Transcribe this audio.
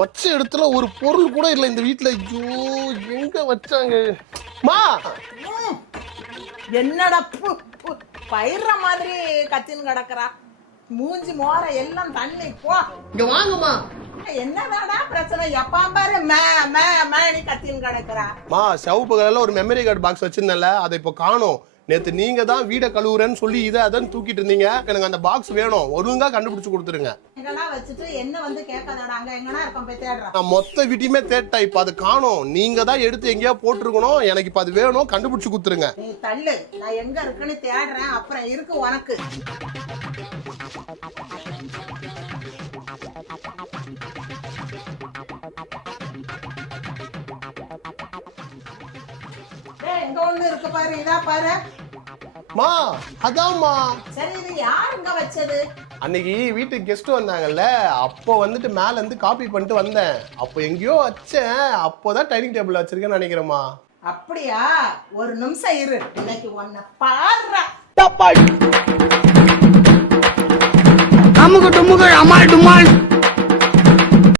வச்ச இடத்துல ஒரு பொருள் கூட இல்ல இந்த வீட்டுல. ஐயோ எங்க வச்சாங்க மா? என்னடா பயிர மாதிரி கத்தின்னு கிடக்குறா, மூஞ்சி மோர எல்லாம் தண்ணி போ. இங்க வாங்கம்மா. என்னதாடா பிரச்சனை? எப்பா பாரு மே மே மேனி கத்தின்னு கிடக்குறா. மா சிவப்பு கலர்ல ஒரு மெமரி கார்டு பாக்ஸ் வச்சிருந்தேன்ல, அதை இப்போ காணோம். நேத்து நீங்க தான் வீட கழுவுறேன்னு சொல்லி இதை அதான் தூக்கிட்டு இருந்தீங்க. எனக்கு அந்த பாக்ஸ் வேணும், ஒழுங்கா கண்டுபிடிச்சு கொடுத்துருங்க. எங்கெல்லாம் வச்சுட்டு என்ன வந்து கேட்காதடா, அங்க எங்கனா இருப்போம் போய் தேடுறேன். நான் மொத்த வீட்டையுமே தேட்டேன், இப்ப அது காணோம். நீங்க தான் எடுத்து எங்கேயா போட்டிருக்கணும். எனக்கு இப்ப அது வேணும், கண்டுபிடிச்சு கொடுத்துருங்க. நீ தள்ளு, நான் எங்க இருக்குன்னு தேடுறேன், அப்புறம் இருக்கு உனக்கு. எங்க ஒண்ணு இருக்கு பாரு, இதா பாரு. மா அதான்மா. சரி இது யாருங்க வச்சது? அன்னைக்கு வீட்டுக்கு கெஸ்ட் வந்தாங்கல்ல, அப்போ வந்துட்டு மேல இருந்து காப்பி பண்ணிட்டு வந்தேன். அப்போ எங்கேயோ வச்சேன், அப்போதான் டைனிங் டேபிள்ல வச்சிருக்கேன்னு நினைக்கிறேம்மா. அப்படியா? ஒரு நிமிஷம் இரு, இன்னைக்கு ஒன்ன பாடுறா. அமுக டுமுக அமால் டுமால்.